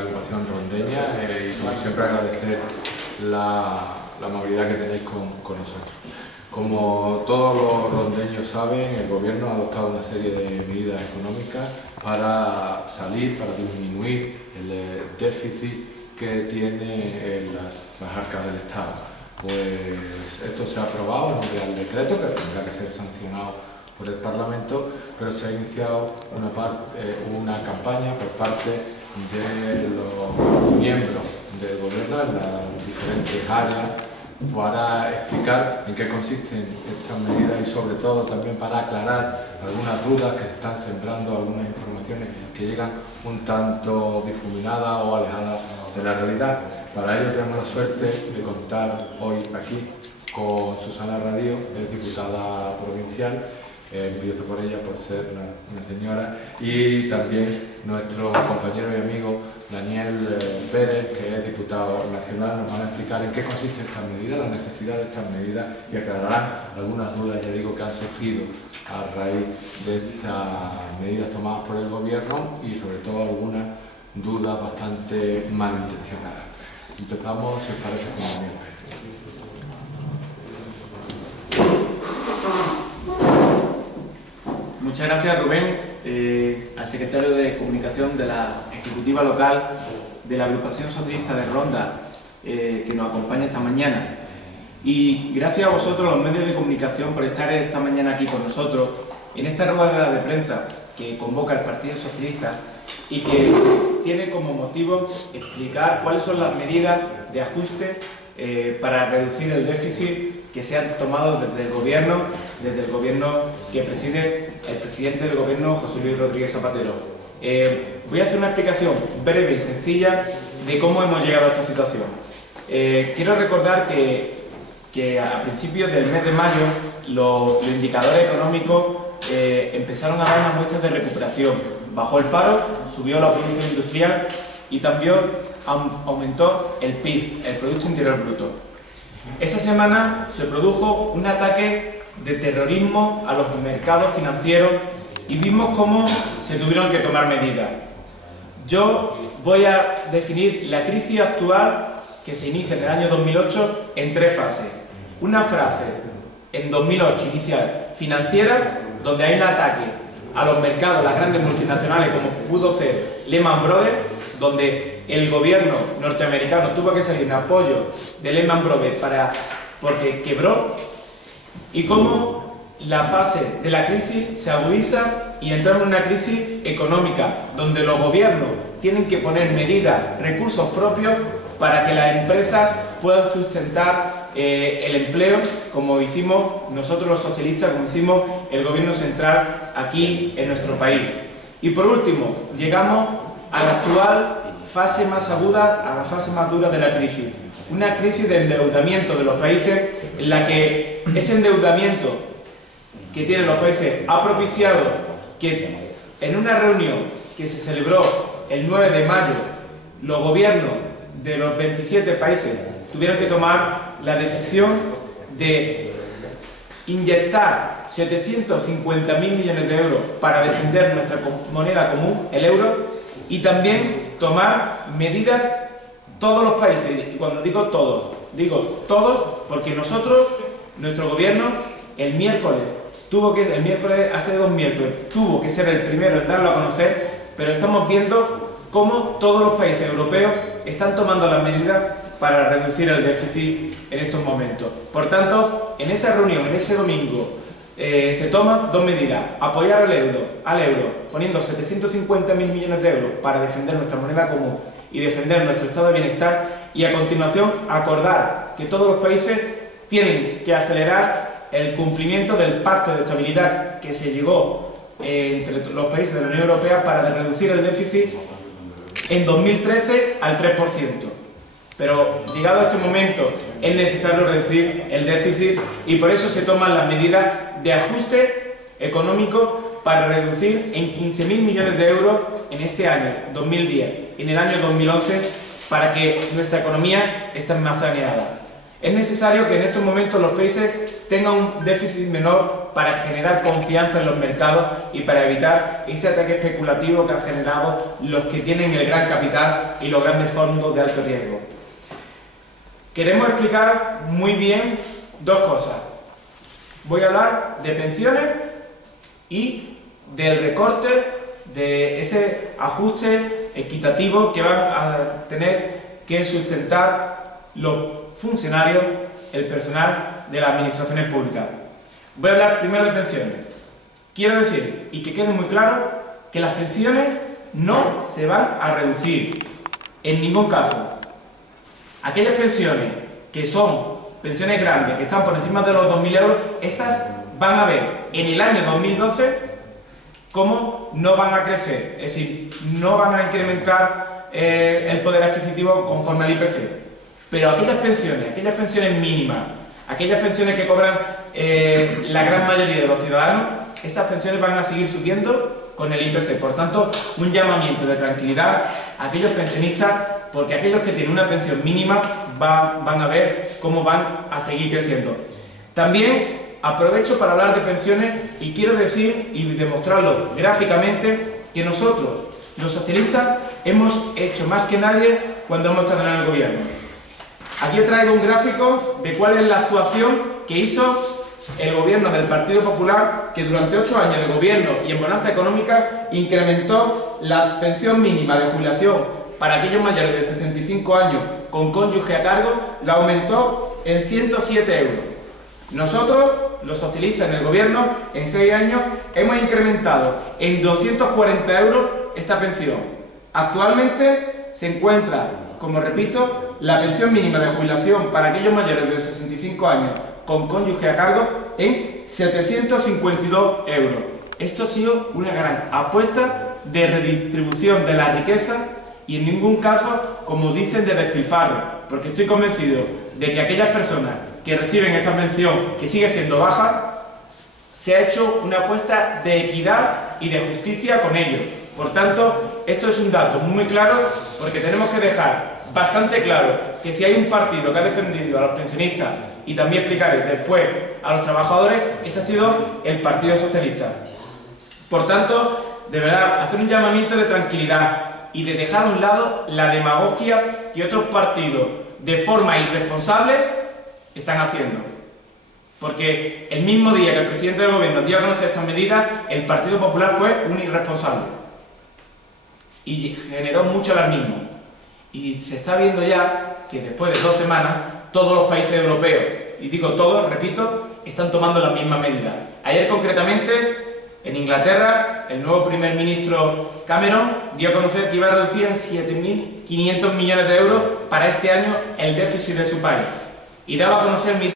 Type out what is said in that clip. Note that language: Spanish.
agrupación rondeña y como siempre agradecer la amabilidad que tenéis con nosotros. Como todos los rondeños saben, el Gobierno ha adoptado una serie de medidas económicas para disminuir el déficit que tiene en las arcas del Estado. Pues esto se ha aprobado en un Real Decreto que tendrá que ser sancionado por el Parlamento, pero se ha iniciado una campaña por parte de los miembros del Gobierno en las diferentes áreas para explicar en qué consisten estas medidas y sobre todo también para aclarar algunas dudas que se están sembrando, algunas informaciones que llegan un tanto difuminadas o alejadas de la realidad. Para ello tenemos la suerte de contar hoy aquí con Susana Radio, es diputada provincial. Empiezo por ella por ser una señora, y también nuestro compañero y amigo Daniel Pérez, que es diputado nacional. Nos van a explicar en qué consiste esta medida, la necesidad de estas medidas, y aclararán algunas dudas, ya digo, que han surgido a raíz de estas medidas tomadas por el Gobierno y sobre todo algunas dudas bastante malintencionadas. Empezamos, si os parece, con Daniel Pérez. Muchas gracias, Rubén, al secretario de Comunicación de la Ejecutiva Local de la Agrupación Socialista de Ronda, que nos acompaña esta mañana. Y gracias a vosotros, los medios de comunicación, por estar esta mañana aquí con nosotros en esta rueda de prensa que convoca el Partido Socialista y que tiene como motivo explicar cuáles son las medidas de ajuste para reducir el déficit que se han tomado desde el Gobierno que preside el presidente del Gobierno, José Luis Rodríguez Zapatero. Voy a hacer una explicación breve y sencilla de cómo hemos llegado a esta situación. Quiero recordar que a principios del mes de mayo los indicadores económicos empezaron a dar unas muestras de recuperación. Bajó el paro, subió la producción industrial y también aumentó el PIB, el Producto Interior Bruto. Esa semana se produjo un ataque de terrorismo a los mercados financieros y vimos cómo se tuvieron que tomar medidas. Yo voy a definir la crisis actual que se inicia en el año 2008 en tres fases. Una fase en 2008 inicial financiera, donde hay un ataque a los mercados, las grandes multinacionales, como pudo ser Lehman Brothers, donde el gobierno norteamericano tuvo que salir en apoyo de Lehman Brothers porque quebró, y cómo la fase de la crisis se agudiza y entramos en una crisis económica, donde los gobiernos tienen que poner medidas, recursos propios, para que las empresas puedan sustentar el empleo, como hicimos nosotros los socialistas, como hicimos el gobierno central aquí en nuestro país. Y por último, llegamos a la actual fase más aguda, a la fase más dura de la crisis. Una crisis de endeudamiento de los países, en la que ese endeudamiento que tienen los países ha propiciado que en una reunión que se celebró el 9 de mayo, los gobiernos de los 27 países tuvieron que tomar la decisión de inyectar 750.000 millones de euros para defender nuestra moneda común, el euro, y también tomar medidas todos los países. Y cuando digo todos porque nuestro gobierno, hace 2 miércoles, tuvo que ser el primero en darlo a conocer, pero estamos viendo cómo todos los países europeos están tomando las medidas para reducir el déficit en estos momentos. Por tanto, en esa reunión, en ese domingo, se toman 2 medidas: apoyar al euro poniendo 750.000 millones de euros para defender nuestra moneda común y defender nuestro estado de bienestar, y a continuación acordar que todos los países tienen que acelerar el cumplimiento del pacto de estabilidad que se llegó entre los países de la Unión Europea para reducir el déficit en 2013 al 3%. Pero llegado a este momento es necesario reducir el déficit, y por eso se toman las medidas de ajuste económico para reducir en 15.000 millones de euros en este año 2010 y en el año 2011, para que nuestra economía esté más saneada. Es necesario que en estos momentos los países tengan un déficit menor para generar confianza en los mercados y para evitar ese ataque especulativo que han generado los que tienen el gran capital y los grandes fondos de alto riesgo. Queremos explicar muy bien dos cosas. Voy a hablar de pensiones y del recorte, de ese ajuste equitativo que van a tener que sustentar los funcionarios, el personal de las administraciones públicas. Voy a hablar primero de pensiones. Quiero decir, y que quede muy claro, que las pensiones no se van a reducir en ningún caso. Aquellas pensiones que son pensiones grandes, que están por encima de los 2.000 euros, esas van a ver en el año 2012 cómo no van a crecer, es decir, no van a incrementar el poder adquisitivo conforme al IPC. Pero aquellas pensiones mínimas, aquellas pensiones que cobran la gran mayoría de los ciudadanos, esas pensiones van a seguir subiendo con el IPC. Por tanto, un llamamiento de tranquilidad a aquellos pensionistas, porque aquellos que tienen una pensión mínima van a ver cómo van a seguir creciendo. También aprovecho para hablar de pensiones y quiero decir y demostrarlo gráficamente que nosotros, los socialistas, hemos hecho más que nadie cuando hemos estado en el gobierno. Aquí os traigo un gráfico de cuál es la actuación que hizo el gobierno del Partido Popular, que durante 8 años de gobierno y en bonanza económica incrementó la pensión mínima de jubilación para aquellos mayores de 65 años con cónyuge a cargo, la aumentó en 107 euros. Nosotros, los socialistas en el gobierno, en 6 años hemos incrementado en 240 euros esta pensión. Actualmente se encuentra, como repito, la pensión mínima de jubilación para aquellos mayores de 65 años con cónyuge a cargo en 752 euros. Esto ha sido una gran apuesta de redistribución de la riqueza y en ningún caso, como dicen, de despilfarro, porque estoy convencido de que aquellas personas que reciben esta pensión, que sigue siendo baja, se ha hecho una apuesta de equidad y de justicia con ellos. Por tanto, esto es un dato muy claro, porque tenemos que dejar bastante claro que si hay un partido que ha defendido a los pensionistas, y también explicaré después a los trabajadores, ese ha sido el Partido Socialista. Por tanto, de verdad, hacer un llamamiento de tranquilidad y de dejar a un lado la demagogia que otros partidos, de forma irresponsable, están haciendo. Porque el mismo día que el presidente del gobierno dio a conocer estas medidas, el Partido Popular fue un irresponsable y generó mucho alarmismo. Y se está viendo ya que después de 2 semanas todos los países europeos, y digo todos, repito, están tomando las mismas medidas. Ayer concretamente en Inglaterra el nuevo primer ministro Cameron dio a conocer que iba a reducir en 7.500 millones de euros para este año el déficit de su país. Y daba a conocer